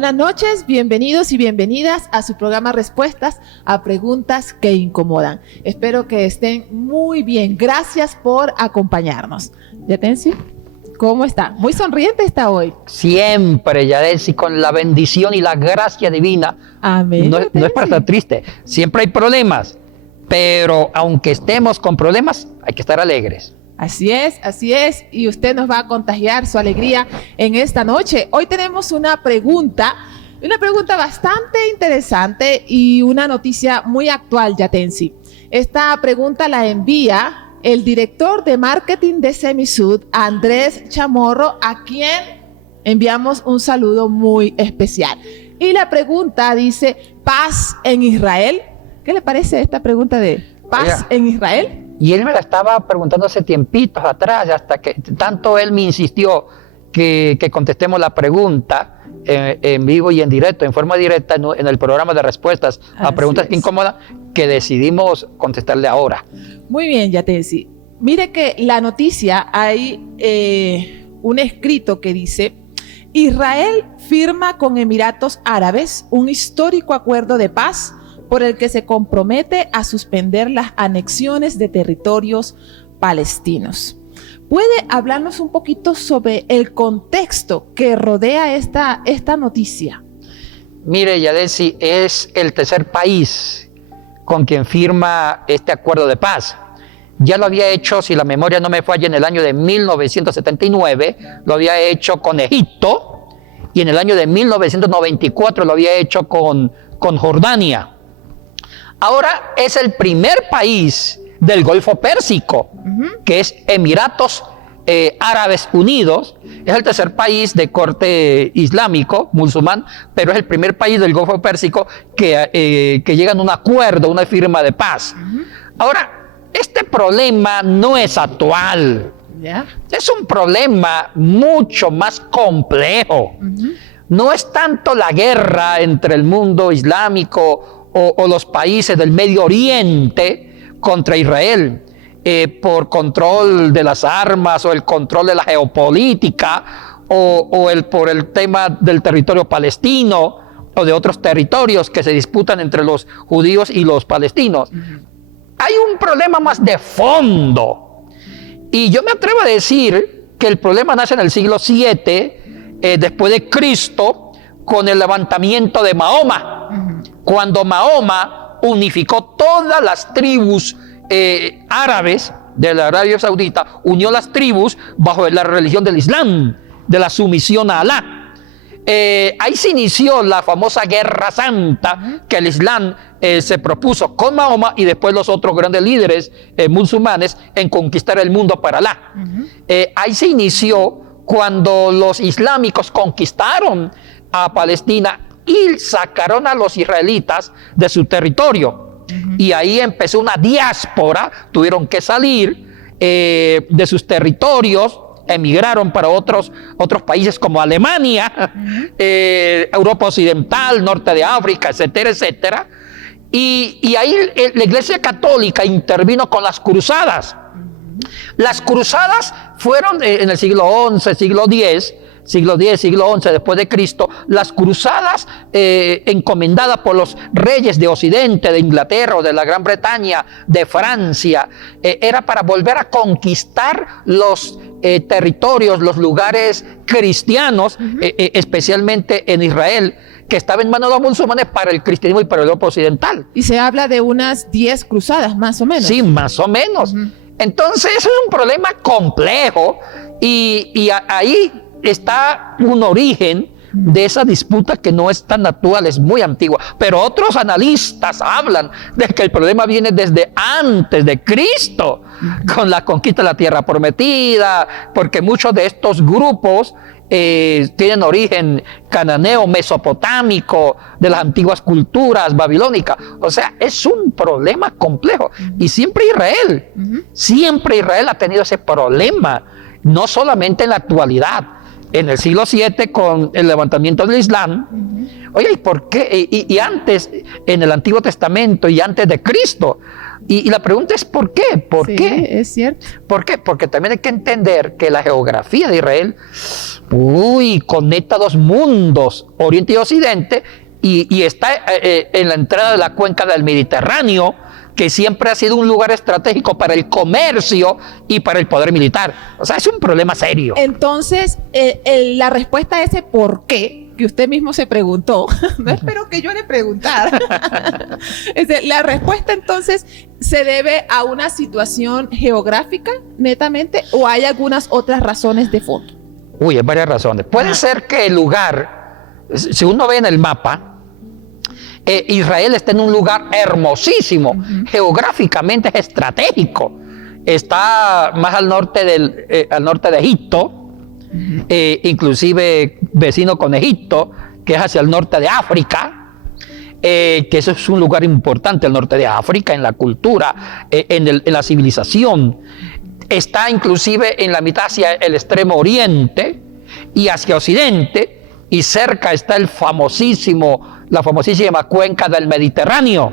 Buenas noches, bienvenidos y bienvenidas a su programa Respuestas a Preguntas que Incomodan. Espero que estén muy bien. Gracias por acompañarnos. Yatensi, ¿cómo está? Muy sonriente está hoy. Siempre, Yatensi, con la bendición y la gracia divina. Amén. No es para estar triste. Siempre hay problemas, pero aunque estemos con problemas, hay que estar alegres. Así es, y usted nos va a contagiar su alegría en esta noche. Hoy tenemos una pregunta bastante interesante y una noticia muy actual, Yatensi. Esta pregunta la envía el director de marketing de Semisud, Andrés Chamorro, a quien enviamos un saludo muy especial. Y la pregunta dice, ¿paz en Israel? ¿Qué le parece esta pregunta de paz en Israel? Y él me la estaba preguntando hace tiempitos atrás, hasta que tanto él me insistió que contestemos la pregunta en vivo y en directo, en forma directa, en el programa de respuestas a preguntas que incomodan, que decidimos contestarle ahora. Muy bien, Yatensi. Mire que la noticia, hay un escrito que dice: Israel firma con Emiratos Árabes un histórico acuerdo de paz por el que se compromete a suspender las anexiones de territorios palestinos. ¿Puede hablarnos un poquito sobre el contexto que rodea esta noticia? Mire, Yatensi, es el tercer país con quien firma este acuerdo de paz. Ya lo había hecho, si la memoria no me falla, en el año de 1979, lo había hecho con Egipto, y en el año de 1994 lo había hecho con Jordania. Ahora es el primer país del Golfo Pérsico, que es Emiratos Árabes Unidos. Es el tercer país de corte islámico, musulmán, pero es el primer país del Golfo Pérsico que llega a un acuerdo, una firma de paz. Ahora, este problema no es actual. Es un problema mucho más complejo. No es tanto la guerra entre el mundo islámico o los países del Medio Oriente contra Israel por control de las armas o el control de la geopolítica por el tema del territorio palestino o de otros territorios que se disputan entre los judíos y los palestinos. Hay un problema más de fondo, y yo me atrevo a decir que el problema nace en el siglo VII después de Cristo, con el levantamiento de Mahoma, cuando Mahoma unificó todas las tribus árabes de la Arabia Saudita, unió las tribus bajo la religión del Islam, de la sumisión a Alá. Ahí se inició la famosa Guerra Santa que el Islam se propuso con Mahoma y después los otros grandes líderes musulmanes en conquistar el mundo para Alá. Ahí se inició cuando los islámicos conquistaron a Palestina y sacaron a los israelitas de su territorio. Y ahí empezó una diáspora, tuvieron que salir de sus territorios, emigraron para otros países como Alemania, Europa Occidental, Norte de África, etcétera, etcétera. Y ahí la Iglesia Católica intervino con las cruzadas. Las cruzadas fueron en el siglo XI, siglo X, siglo XI después de Cristo. Las cruzadas encomendadas por los reyes de Occidente, de Inglaterra o de la Gran Bretaña, de Francia, era para volver a conquistar los territorios, los lugares cristianos, especialmente en Israel, que estaba en manos de los musulmanes para el cristianismo y para el Europa Occidental. Y se habla de unas 10 cruzadas, más o menos. Sí, más o menos. Entonces, es un problema complejo y ahí está un origen de esa disputa que no es tan actual, es muy antigua. Pero otros analistas hablan de que el problema viene desde antes de Cristo, con la conquista de la tierra prometida, porque muchos de estos grupos tienen origen cananeo, mesopotámico, de las antiguas culturas babilónicas. O sea, es un problema complejo. Y siempre Israel ha tenido ese problema, no solamente en la actualidad. En el siglo VII, con el levantamiento del Islam. Oye, ¿y por qué? Y antes, en el Antiguo Testamento y antes de Cristo, Y la pregunta es ¿por qué? ¿Por Sí, qué? es cierto. ¿Por qué? Porque también hay que entender que la geografía de Israel, conecta dos mundos, Oriente y Occidente, y está en la entrada de la cuenca del Mediterráneo, que siempre ha sido un lugar estratégico para el comercio y para el poder militar. O sea, es un problema serio. Entonces, la respuesta a ese por qué, que usted mismo se preguntó, no espero que yo le preguntara. La respuesta entonces se debe a una situación geográfica, netamente, o hay algunas otras razones de fondo. Hay varias razones. Puede ser que el lugar, si uno ve en el mapa, Israel está en un lugar hermosísimo, geográficamente es estratégico. Está más al norte de Egipto, inclusive vecino con Egipto, que es hacia el norte de África, que eso es un lugar importante, el norte de África, en la cultura, en la civilización. Está inclusive en la mitad hacia el extremo oriente y hacia occidente, y cerca está la famosísima cuenca del Mediterráneo,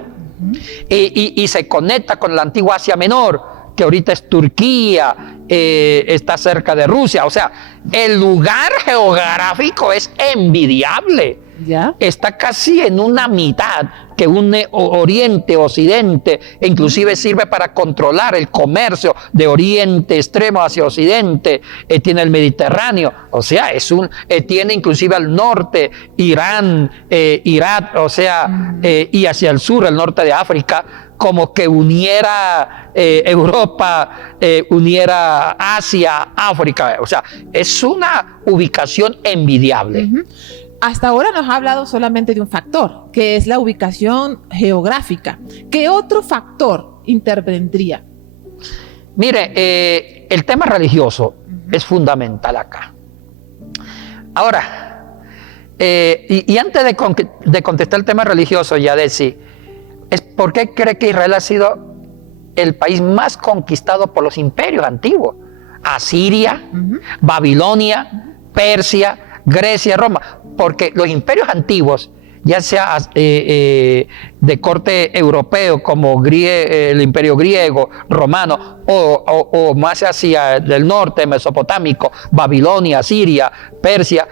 y se conecta con la antigua Asia Menor, que ahorita es Turquía, está cerca de Rusia. O sea, el lugar geográfico es envidiable. ¿Ya? Está casi en una mitad que une Oriente, Occidente, e inclusive sirve para controlar el comercio de Oriente extremo hacia Occidente. Tiene el Mediterráneo, o sea, tiene inclusive al norte Irán, Irak, o sea, y hacia el sur, el norte de África, como que uniera Europa, uniera Asia, África. O sea, es una ubicación envidiable. Hasta ahora nos ha hablado solamente de un factor, que es la ubicación geográfica. ¿Qué otro factor intervendría? Mire, el tema religioso es fundamental acá. Ahora, y antes de contestar el tema religioso, Yadesi, ¿por qué cree que Israel ha sido el país más conquistado por los imperios antiguos? Asiria, Babilonia, Persia, Grecia, Roma, porque los imperios antiguos, ya sea de corte europeo como el imperio griego, romano, o más hacia el norte, mesopotámico, Babilonia, Siria, Persia,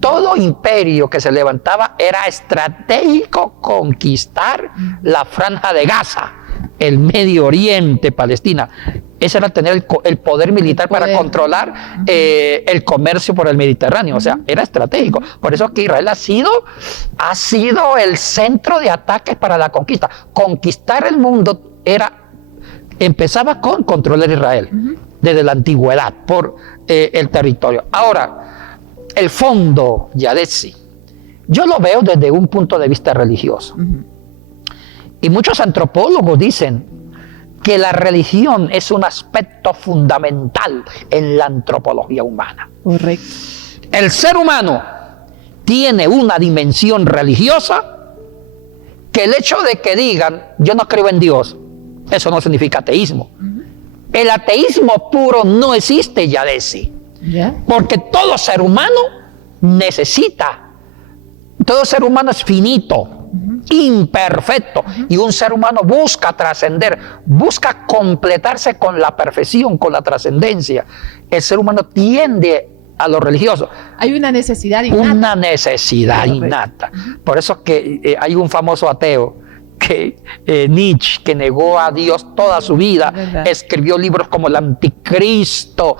todo imperio que se levantaba era estratégico conquistar la franja de Gaza, el Medio Oriente, Palestina. Ese era tener el poder militar para controlar el comercio por el Mediterráneo. O sea, era estratégico. Por eso que Israel ha sido el centro de ataques para la conquista. Conquistar el mundo empezaba con controlar Israel desde la antigüedad por el territorio. Ahora, el fondo, Yadesi, yo lo veo desde un punto de vista religioso. Y muchos antropólogos dicen que la religión es un aspecto fundamental en la antropología humana. Correcto. El ser humano tiene una dimensión religiosa que el hecho de que digan yo no creo en Dios, eso no significa ateísmo. El ateísmo puro no existe, Yadesi. Porque todo ser humano todo ser humano es finito, imperfecto, y un ser humano busca trascender, busca completarse con la perfección, con la trascendencia. El ser humano tiende a lo religioso. Hay una necesidad innata. Una necesidad innata. Por eso que hay un famoso ateo, Nietzsche, que negó a Dios toda su vida, escribió libros como El Anticristo,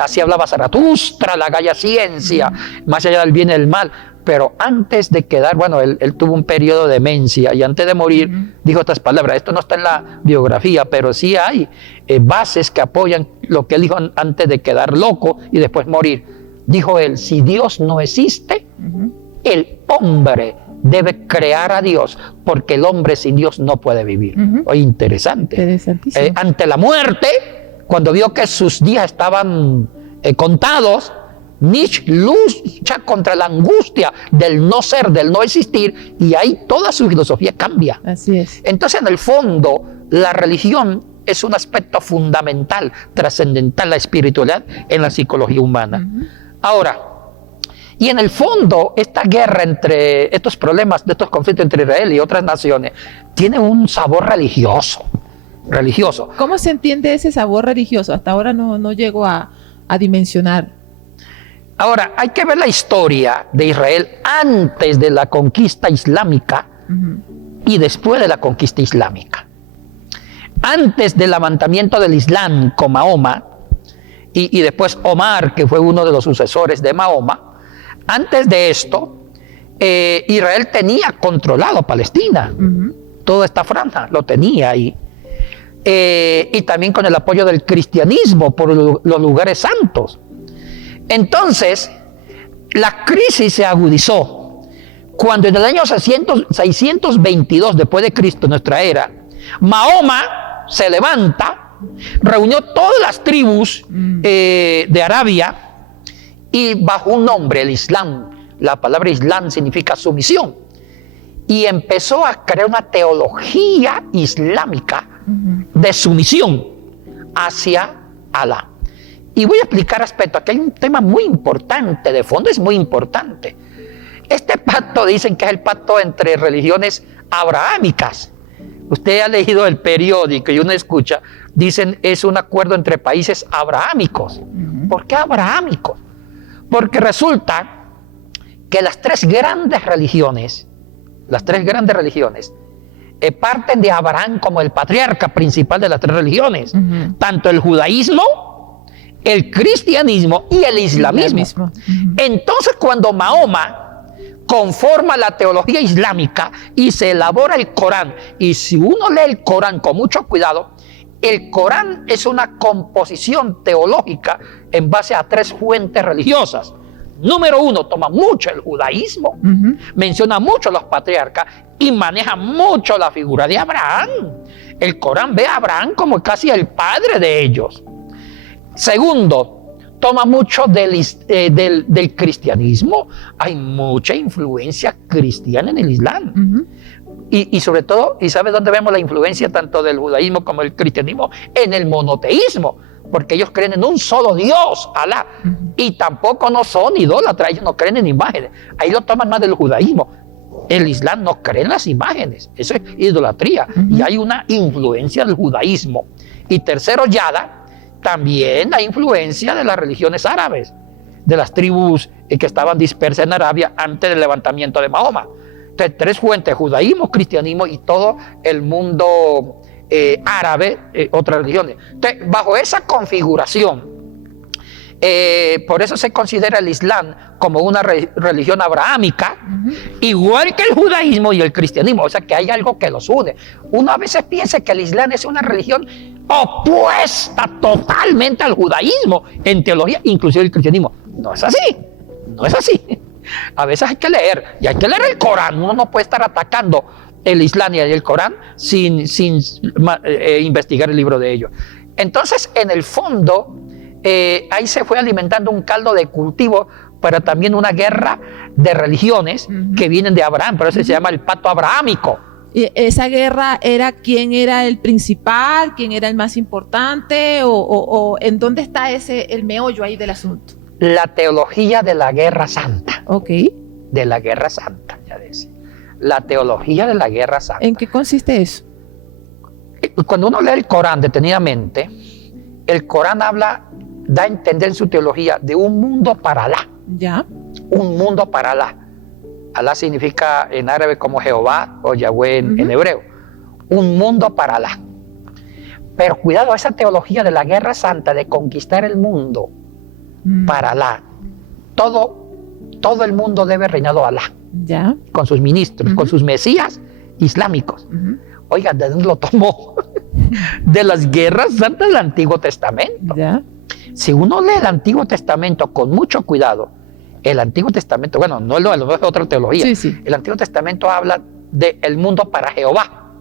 así hablaba Zaratustra, La Gaia Ciencia, Más allá del bien y del mal. Pero antes de quedar, él tuvo un periodo de demencia y antes de morir dijo estas palabras. Esto no está en la biografía, pero sí hay bases que apoyan lo que él dijo antes de quedar loco y después morir. Dijo él, si Dios no existe, el hombre debe crear a Dios, porque el hombre sin Dios no puede vivir. Oye, interesante. Interesantísimo. Ante la muerte, cuando vio que sus días estaban contados, Nietzsche lucha contra la angustia del no ser, del no existir, y ahí toda su filosofía cambia. Así es. Entonces, en el fondo, la religión es un aspecto fundamental, trascendental, la espiritualidad en la psicología humana. Ahora, y en el fondo, esta guerra entre estos problemas, de estos conflictos entre Israel y otras naciones, tiene un sabor religioso. religioso. ¿Cómo se entiende ese sabor religioso? Hasta ahora no llego a dimensionar. Ahora, hay que ver la historia de Israel antes de la conquista islámica y después de la conquista islámica. Antes del levantamiento del Islam con Mahoma y después Omar, que fue uno de los sucesores de Mahoma, antes de esto, Israel tenía controlado Palestina. Toda esta franja lo tenía ahí. Y también con el apoyo del cristianismo por los lugares santos. Entonces, la crisis se agudizó cuando en el año 622 después de Cristo, nuestra era, Mahoma se levanta, reunió todas las tribus de Arabia y bajo un nombre, el Islam, la palabra Islam significa sumisión, y empezó a crear una teología islámica de sumisión hacia Alá. Y voy a explicar aspectos. Aquí hay un tema muy importante, de fondo es muy importante. Este pacto dicen que es el pacto entre religiones abrahámicas. Usted ha leído el periódico y uno escucha, dicen es un acuerdo entre países abrahámicos. ¿Por qué abrahámicos? Porque resulta que las tres grandes religiones parten de Abraham como el patriarca principal de las tres religiones. Tanto el judaísmo, el cristianismo y el islamismo. Entonces, cuando Mahoma conforma la teología islámica y se elabora el Corán, y si uno lee el Corán con mucho cuidado, el Corán es una composición teológica en base a tres fuentes religiosas. Número uno, toma mucho el judaísmo, menciona mucho a los patriarcas y maneja mucho la figura de Abraham. El Corán ve a Abraham como casi el padre de ellos. Segundo, toma mucho del cristianismo. Hay mucha influencia cristiana en el Islam. Y sobre todo, ¿y sabe dónde vemos la influencia tanto del judaísmo como del cristianismo? En el monoteísmo, porque ellos creen en un solo Dios, Alá, y tampoco no son idólatras, ellos no creen en imágenes. Ahí lo toman más del judaísmo. El Islam no cree en las imágenes, eso es idolatría, y hay una influencia del judaísmo. Y tercero, Yada, también la influencia de las religiones árabes, de las tribus que estaban dispersas en Arabia antes del levantamiento de Mahoma. Entonces, tres fuentes: judaísmo, cristianismo y todo el mundo árabe, otras religiones. Entonces, bajo esa configuración, por eso se considera el Islam como una religión abrahámica, igual que el judaísmo y el cristianismo, o sea que hay algo que los une. Uno a veces piensa que el Islam es una religión opuesta totalmente al judaísmo en teología, inclusive el cristianismo. No es así, no es así. A veces hay que leer, y hay que leer el Corán. Uno no puede estar atacando el Islam y el Corán sin investigar el libro de ellos. Entonces, en el fondo, ahí se fue alimentando un caldo de cultivo, pero también una guerra de religiones que vienen de Abraham. Por eso se llama el pacto abrahámico. ¿Y esa guerra era quién era el principal, quién era el más importante, o en dónde está el meollo ahí del asunto? La teología de la guerra santa. Ok. De la guerra santa, ya decía. La teología de la guerra santa. ¿En qué consiste eso? Cuando uno lee el Corán detenidamente, el Corán da a entender en su teología de un mundo para Alá. Ya. Un mundo para Alá. Alá significa en árabe como Jehová o Yahweh en hebreo. Un mundo para Alá. Pero cuidado, esa teología de la guerra santa, de conquistar el mundo para Alá. Todo el mundo debe reinar a Alá. Ya. Con sus ministros, con sus mesías islámicos. Oiga, ¿de dónde lo tomó? De las guerras santas del Antiguo Testamento. Ya. Si uno lee el Antiguo Testamento con mucho cuidado, el Antiguo Testamento, bueno, no es otra teología, el Antiguo Testamento habla del mundo para Jehová,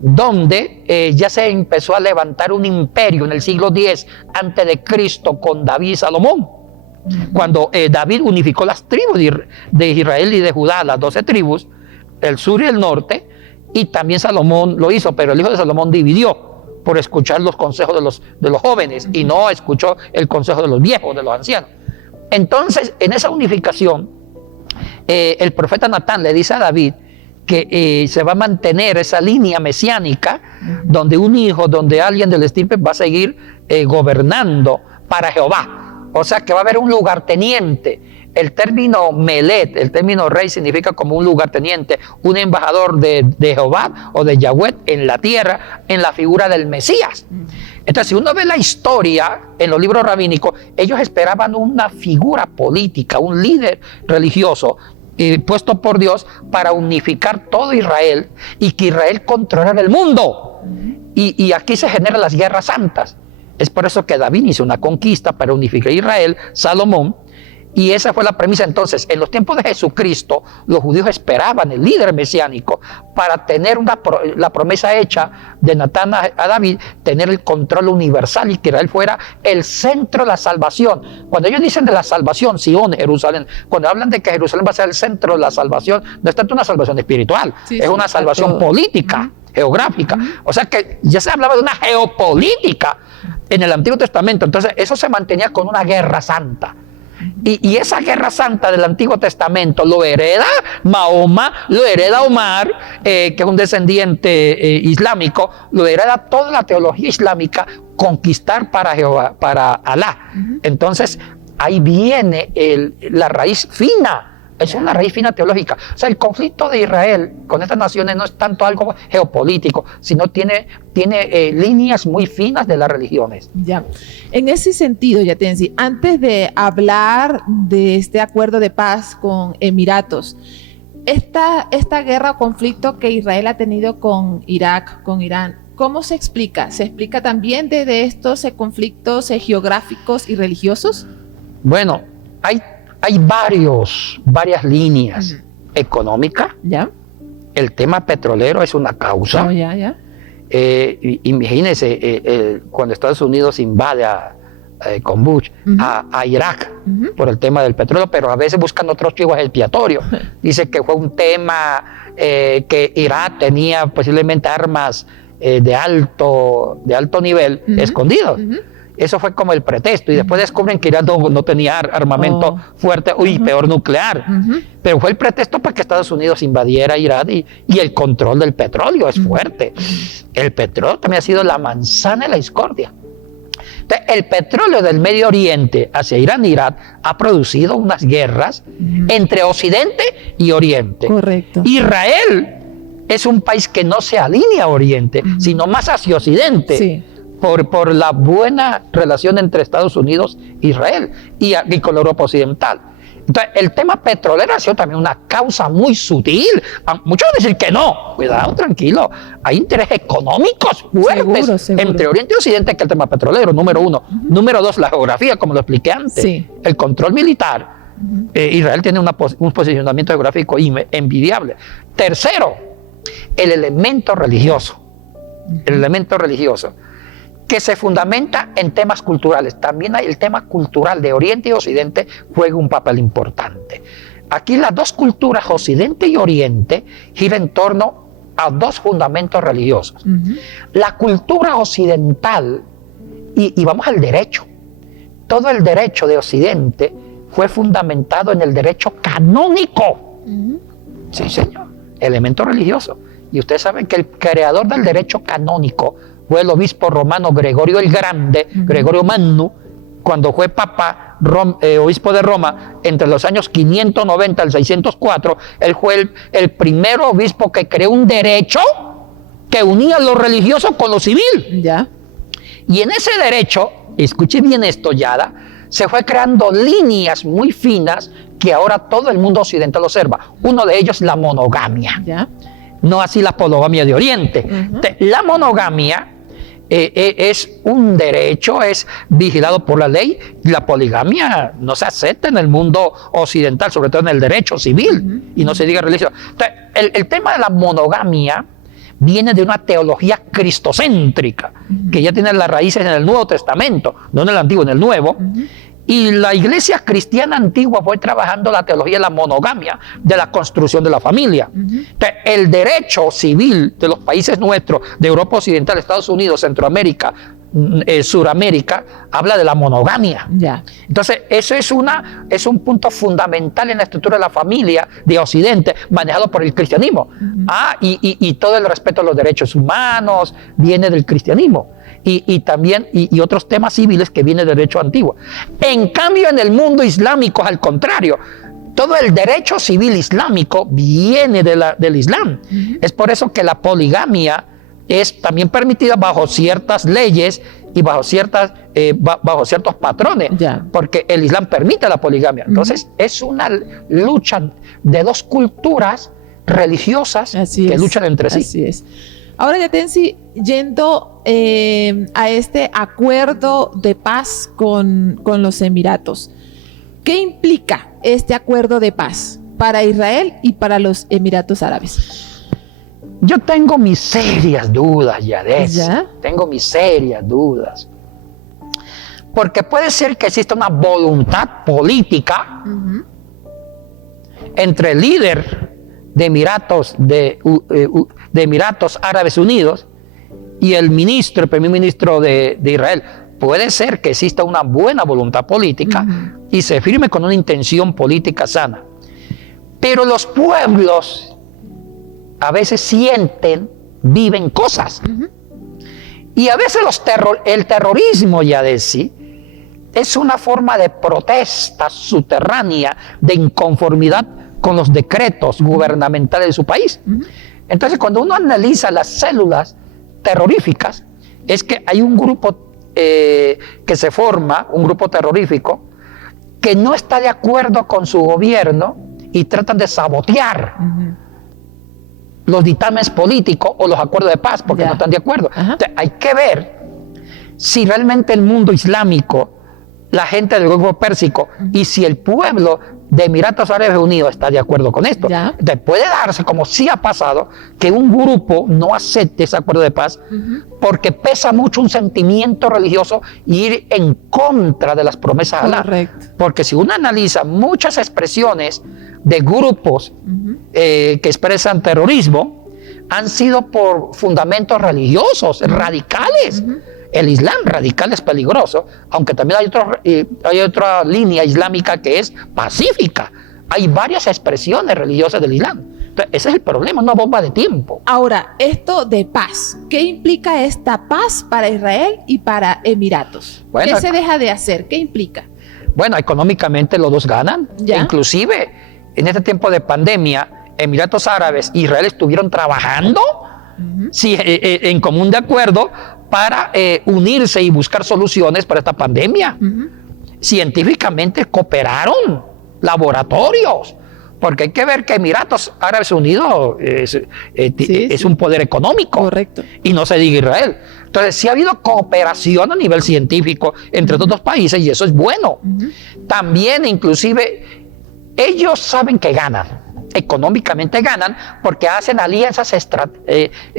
donde ya se empezó a levantar un imperio en el siglo X antes de Cristo con David y Salomón, cuando David unificó las tribus de Israel y de Judá, las 12 tribus, el sur y el norte, y también Salomón lo hizo, pero el hijo de Salomón dividió por escuchar los consejos de los jóvenes y no escuchó el consejo de los viejos, de los ancianos. Entonces, en esa unificación, el profeta Natán le dice a David que se va a mantener esa línea mesiánica donde un hijo, donde alguien del estirpe va a seguir gobernando para Jehová. O sea que va a haber un lugarteniente. El término melet, el término rey, significa como un lugarteniente, un embajador de Jehová o de Yahweh en la tierra, en la figura del Mesías. Entonces, si uno ve la historia en los libros rabínicos, ellos esperaban una figura política, un líder religioso puesto por Dios para unificar todo Israel y que Israel controlara el mundo. Y aquí se generan las guerras santas. Es por eso que David hizo una conquista para unificar Israel, Salomón, y esa fue la premisa. Entonces, en los tiempos de Jesucristo, los judíos esperaban el líder mesiánico para tener la promesa hecha de Natán a David, tener el control universal y que Israel fuera el centro de la salvación. Cuando ellos dicen de la salvación, Sion, Jerusalén, cuando hablan de que Jerusalén va a ser el centro de la salvación, no es tanto una salvación espiritual, es una salvación política, geográfica. O sea que ya se hablaba de una geopolítica en el Antiguo Testamento. Entonces, eso se mantenía con una guerra santa. Y esa guerra santa del Antiguo Testamento lo hereda Mahoma, lo hereda Omar, que es un descendiente islámico, lo hereda toda la teología islámica, conquistar para Jehová, para Alá. Entonces, ahí viene la raíz fina. Es una raíz fina teológica. O sea, el conflicto de Israel con estas naciones no es tanto algo geopolítico, sino tiene líneas muy finas de las religiones. Ya. En ese sentido, Yatensi, antes de hablar de este acuerdo de paz con Emiratos, esta guerra o conflicto que Israel ha tenido con Irak, con Irán, ¿cómo se explica? ¿Se explica también de estos conflictos geográficos y religiosos? Bueno, hay varias líneas. Económica. ¿Ya? El tema petrolero es una causa. Imagínense cuando Estados Unidos invade con Bush a Irak por el tema del petróleo, pero a veces buscan otros chivos expiatorios. Dice que fue un tema que Irak tenía posiblemente armas de alto nivel escondidos. Eso fue como el pretexto, y después descubren que Irán no tenía armamento fuerte, peor nuclear. Pero fue el pretexto para que Estados Unidos invadiera Irak, y el control del petróleo es fuerte. El petróleo también ha sido la manzana de la discordia. Entonces, el petróleo del Medio Oriente hacia Irán e Irak ha producido unas guerras entre Occidente y Oriente. Correcto. Israel es un país que no se alinea a Oriente, sino más hacia Occidente. Sí. Por la buena relación entre Estados Unidos e Israel y con la Europa Occidental. Entonces, el tema petrolero ha sido también una causa muy sutil. Muchos van a decir que no. Cuidado, tranquilo. Hay intereses económicos fuertes seguro. entre Oriente y Occidente que el tema petrolero, número uno. Número dos, la geografía, como lo expliqué antes. Sí. El control militar. Israel tiene un posicionamiento geográfico envidiable. Tercero, el elemento religioso. El elemento religioso, que se fundamenta en temas culturales. También hay el tema cultural de Oriente y Occidente, juega un papel importante. Aquí las dos culturas, Occidente y Oriente, giran en torno a dos fundamentos religiosos. La cultura occidental, y vamos al derecho. Todo el derecho de Occidente fue fundamentado en el derecho canónico. Sí, señor. Elemento religioso. Y ustedes saben que el creador del derecho canónico fue el obispo romano Gregorio el Grande, Gregorio Magno, cuando fue papa, obispo de Roma, entre los años 590 al 604, él fue el primer obispo que creó un derecho que unía lo religioso con lo civil. Ya. Y en ese derecho, escuche bien esto, Yada, se fue creando líneas muy finas que ahora todo el mundo occidental observa. Uno de ellos, la monogamia. Ya. No así la poligamia de Oriente. La monogamia es un derecho, es vigilado por la ley. La poligamia no se acepta en el mundo occidental, sobre todo en el derecho civil, y no se diga religioso. Entonces, el tema de la monogamia viene de una teología cristocéntrica, que ya tiene las raíces en el Nuevo Testamento, no en el Antiguo, en el Nuevo. Y la iglesia cristiana antigua fue trabajando la teología de la monogamia, de la construcción de la familia. Entonces, el derecho civil de los países nuestros, de Europa Occidental, Estados Unidos, Centroamérica, Suramérica, habla de la monogamia. Ya. Entonces, eso es un punto fundamental en la estructura de la familia de Occidente, manejado por el cristianismo. Y todo el respeto a los derechos humanos viene del cristianismo. Y también otros temas civiles que vienen del derecho antiguo. En cambio, en el mundo islámico, al contrario, todo el derecho civil islámico viene del Islam. Es por eso que la poligamia es también permitida bajo ciertas leyes y bajo ciertos patrones, porque el Islam permite la poligamia. Entonces, es una lucha de dos culturas religiosas que luchan entre sí. Así es. Ahora, Yatensi, yendo a este acuerdo de paz con los Emiratos, ¿qué implica este acuerdo de paz para Israel y para los Emiratos Árabes? Yo tengo mis serias dudas, Yadesi. Tengo mis serias dudas. Porque puede ser que exista una voluntad política entre el líder de Emiratos Árabes Unidos y el primer ministro de Israel. Puede ser que exista una buena voluntad política y se firme con una intención política sana. Pero los pueblos a veces sienten, viven cosas. Y a veces el terrorismo, Yadesi, es una forma de protesta subterránea, de inconformidad con los decretos gubernamentales de su país. Entonces, cuando uno analiza las células terroríficas, es que hay un grupo que se forma, un grupo terrorífico, que no está de acuerdo con su gobierno y tratan de sabotear los dictámenes políticos o los acuerdos de paz porque no están de acuerdo. Entonces, hay que ver si realmente el mundo islámico, la gente del Golfo Pérsico y si el pueblo de Emiratos Árabes Unidos está de acuerdo con esto. Entonces, puede darse, como sí ha pasado, que un grupo no acepte ese acuerdo de paz porque pesa mucho un sentimiento religioso y ir en contra de las promesas de Alá. Porque si uno analiza muchas expresiones de grupos que expresan terrorismo, han sido por fundamentos religiosos, radicales. El Islam radical es peligroso, aunque también hay otra línea islámica que es pacífica. Hay varias expresiones religiosas del Islam. Entonces, ese es el problema, una bomba de tiempo. Ahora, esto de paz, ¿qué implica esta paz para Israel y para Emiratos? Bueno, ¿qué se deja de hacer? ¿Qué implica? Bueno, económicamente los dos ganan. Inclusive, en este tiempo de pandemia, Emiratos Árabes e Israel estuvieron trabajando en común de acuerdo para unirse y buscar soluciones para esta pandemia. Científicamente cooperaron, laboratorios, porque hay que ver que Emiratos Árabes Unidos es un poder económico. Correcto. Y no se diga Israel. Entonces, sí ha habido cooperación a nivel científico entre estos dos países y eso es bueno. También, inclusive, ellos saben que ganan. Económicamente ganan porque hacen alianzas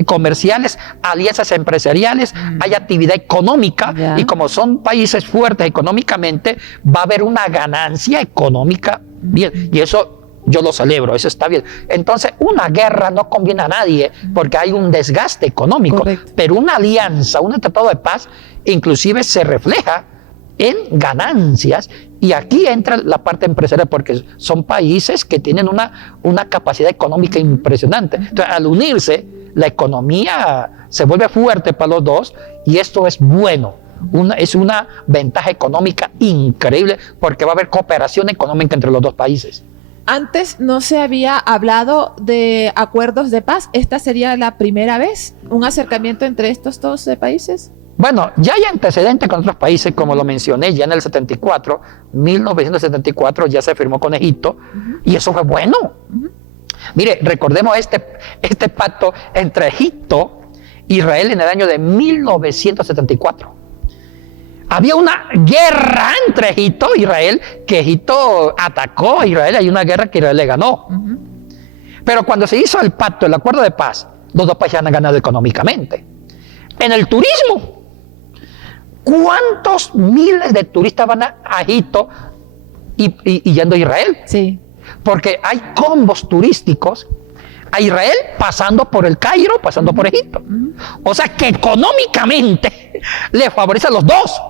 comerciales, alianzas empresariales, hay actividad económica y como son países fuertes económicamente, va a haber una ganancia económica bien, y eso yo lo celebro, eso está bien. Entonces, una guerra no conviene a nadie porque hay un desgaste económico, pero una alianza, un tratado de paz, inclusive se refleja en ganancias, y aquí entra la parte empresarial porque son países que tienen una capacidad económica impresionante. Entonces, al unirse, la economía se vuelve fuerte para los dos y esto es bueno. Es una ventaja económica increíble porque va a haber cooperación económica entre los dos países. Antes no se había hablado de acuerdos de paz. ¿Esta sería la primera vez? ¿Un acercamiento entre estos dos países? Bueno, ya hay antecedentes con otros países, como lo mencioné, ya en el 1974, ya se firmó con Egipto, y eso fue bueno. Mire, recordemos este pacto entre Egipto e Israel en el año de 1974. Había una guerra entre Egipto e Israel, que Egipto atacó a Israel, hay una guerra que Israel le ganó. Pero cuando se hizo el pacto, el acuerdo de paz, los dos países han ganado económicamente. En el turismo, ¿cuántos miles de turistas van a Egipto y yendo a Israel? Sí. Porque hay combos turísticos a Israel pasando por el Cairo, pasando por Egipto. O sea que económicamente le favorece a los dos,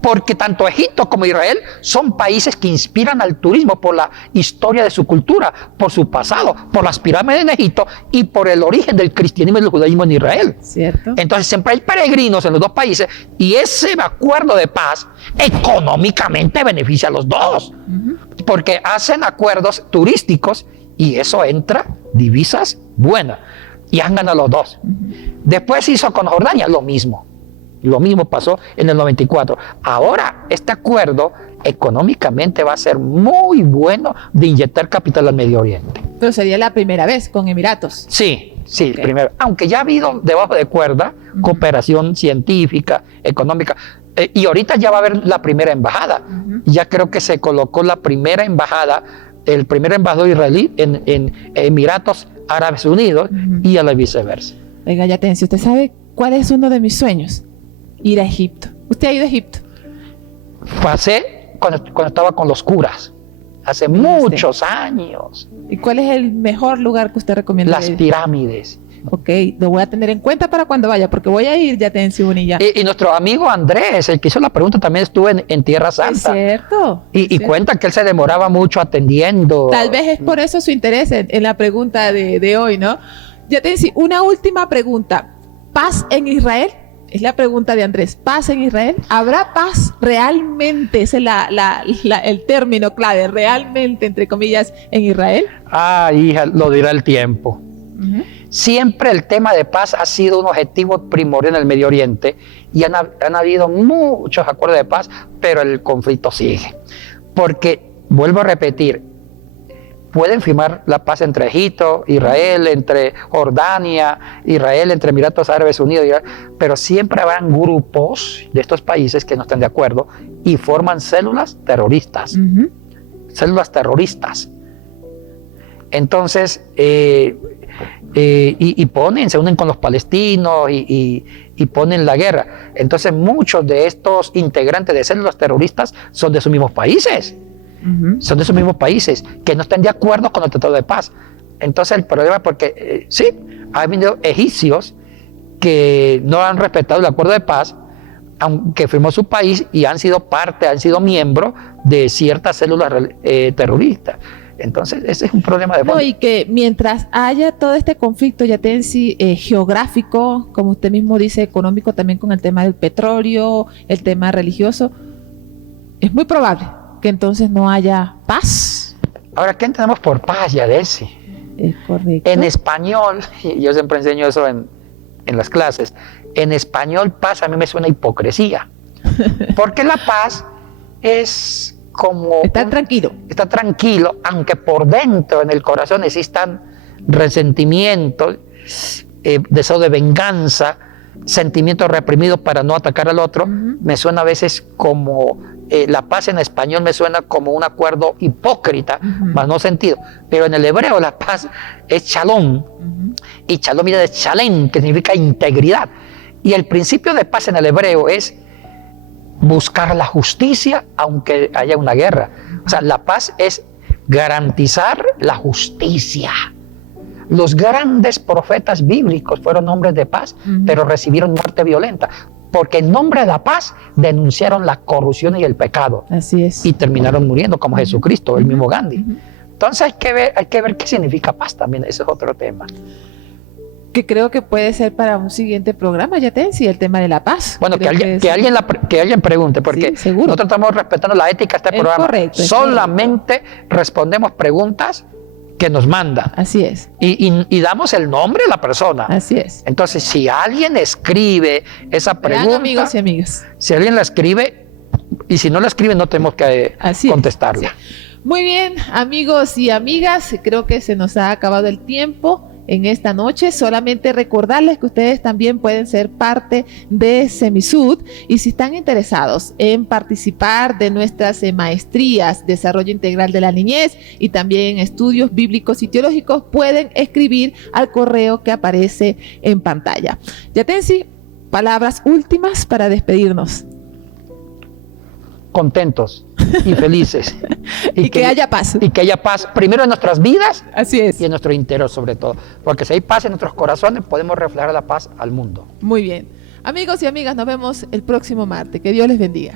porque tanto Egipto como Israel son países que inspiran al turismo por la historia de su cultura, por su pasado, por las pirámides en Egipto y por el origen del cristianismo y del judaísmo en Israel. ¿Cierto? Entonces siempre hay peregrinos en los dos países y ese acuerdo de paz económicamente beneficia a los dos, porque hacen acuerdos turísticos y eso entra divisas buenas y han ganado los dos. Después hizo con Jordania lo mismo. Lo mismo pasó en el 94. Ahora, este acuerdo económicamente va a ser muy bueno de inyectar capital al Medio Oriente. Pero sería la primera vez con Emiratos. Sí, sí, Okay. primero. Aunque ya ha habido debajo de cuerda cooperación científica, económica, y ahorita ya va a haber la primera embajada. Ya creo que se colocó la primera embajada, el primer embajador israelí en Emiratos Árabes Unidos y a la viceversa. Oiga, Yatensi, ¿usted sabe cuál es uno de mis sueños? Ir a Egipto. ¿Usted ha ido a Egipto? Pasé cuando estaba con los curas, hace muchos años. ¿Y cuál es el mejor lugar que usted recomienda? Las pirámides. Ok, lo voy a tener en cuenta para cuando vaya, porque voy a ir, Yatensi Bonilla. Y nuestro amigo Andrés, el que hizo la pregunta, también estuvo en Tierra Santa. Es cierto. Y cuenta que él se demoraba mucho atendiendo. Tal vez es por eso su interés en la pregunta de hoy, ¿no? Yatensi, una última pregunta. ¿Paz en Israel? Es la pregunta de Andrés. ¿Paz en Israel? ¿Habrá paz realmente? Ese es el término clave, realmente, entre comillas, en Israel. Ah, hija, lo dirá el tiempo. Siempre el tema de paz ha sido un objetivo primordial en el Medio Oriente y han habido muchos acuerdos de paz, pero el conflicto sigue. Porque, vuelvo a repetir, pueden firmar la paz entre Egipto, Israel, entre Jordania, Israel, entre Emiratos Árabes Unidos, pero siempre habrán grupos de estos países que no están de acuerdo y forman células terroristas. Células terroristas. Entonces, se unen con los palestinos y ponen la guerra. Entonces, muchos de estos integrantes de células terroristas son de sus mismos países. Son de esos mismos países que no están de acuerdo con el Tratado de Paz. Entonces el problema es porque sí, ha habido egipcios que no han respetado el acuerdo de paz, aunque firmó su país y han sido miembros de ciertas células terroristas. Entonces ese es un problema de fondo. No, y que mientras haya todo este conflicto, Yatensi, geográfico, como usted mismo dice, económico, también con el tema del petróleo, el tema religioso, es muy probable que entonces no haya paz. Ahora, ¿qué entendemos por paz, Yadesi? Es correcto. En español, y yo siempre enseño eso en las clases, en español paz a mí me suena a hipocresía. Porque la paz es como... Está tranquilo. Está tranquilo, aunque por dentro, en el corazón, existan resentimientos, deseo de venganza, sentimientos reprimidos para no atacar al otro. Me suena a veces como... la paz en español me suena como un acuerdo hipócrita, más no sentido. Pero en el hebreo la paz es shalom. Y shalom viene de shalem, que significa integridad. Y el principio de paz en el hebreo es buscar la justicia aunque haya una guerra. O sea, la paz es garantizar la justicia. Los grandes profetas bíblicos fueron hombres de paz, pero recibieron muerte violenta. Porque en nombre de la paz denunciaron la corrupción y el pecado. Así es. Y terminaron muriendo como Jesucristo, el mismo Gandhi. Entonces hay que ver qué significa paz también. Ese es otro tema. Que creo que puede ser para un siguiente programa, Yatensi, el tema de la paz. Bueno, que alguien pregunte, porque sí, seguro. nosotros estamos respetando la ética de este programa. Correcto, solamente respondemos preguntas que nos mandan. Así es. Y damos el nombre de la persona. Así es. Entonces, si alguien escribe esa pregunta, amigos y amigas, si alguien la escribe, y si no la escribe, no tenemos que contestarla. Sí. Muy bien, amigos y amigas, creo que se nos ha acabado el tiempo en esta noche. Solamente recordarles que ustedes también pueden ser parte de Semisud, y si están interesados en participar de nuestras maestrías, desarrollo integral de la niñez y también estudios bíblicos y teológicos, pueden escribir al correo que aparece en pantalla. Yatensi, palabras últimas para despedirnos. contentos y felices. Y que haya paz. Y que haya paz, primero en nuestras vidas. Así es. Y en nuestro interior sobre todo. Porque si hay paz en nuestros corazones, podemos reflejar la paz al mundo. Muy bien. Amigos y amigas, nos vemos el próximo martes. Que Dios les bendiga.